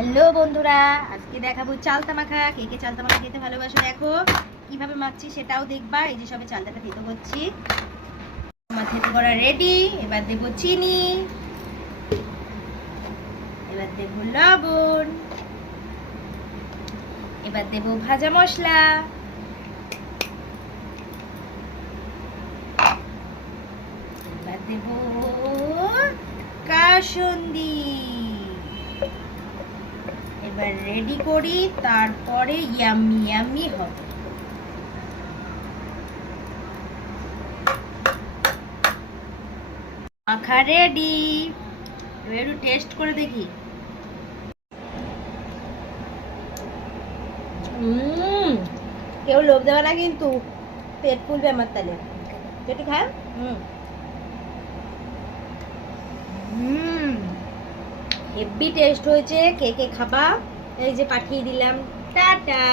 Hello বন্ধুরা, আজকে দেখাবো চালতা মাখা। কে কে চালতা মাখা খেতে ভালোবাসো দেখো কিভাবে মাখছি সেটাও দেখবা। এই যে সবে চালতাটা থেতো করছি, আমার থেতো করা রেডি। এবার দেবো চিনি, এবার দেবো লবণ, এবার দেবো ভাজা মশলা, এবার দেবো কাসুন্দি। এবার রেডি করি, তারপরে ইয়াম্মি ইয়াম্মি হবে। মাখা রেডি, এবার একটু টেস্ট করে দেখি। কেউ লোভ দেবে না কিন্তু, পেট ফুলবে আমার তাহলে। একটু খা। হেভি টেস্ট হয়েছে। কে কে খাবা? এই যে পাঠিয়ে দিলাম। টাটা।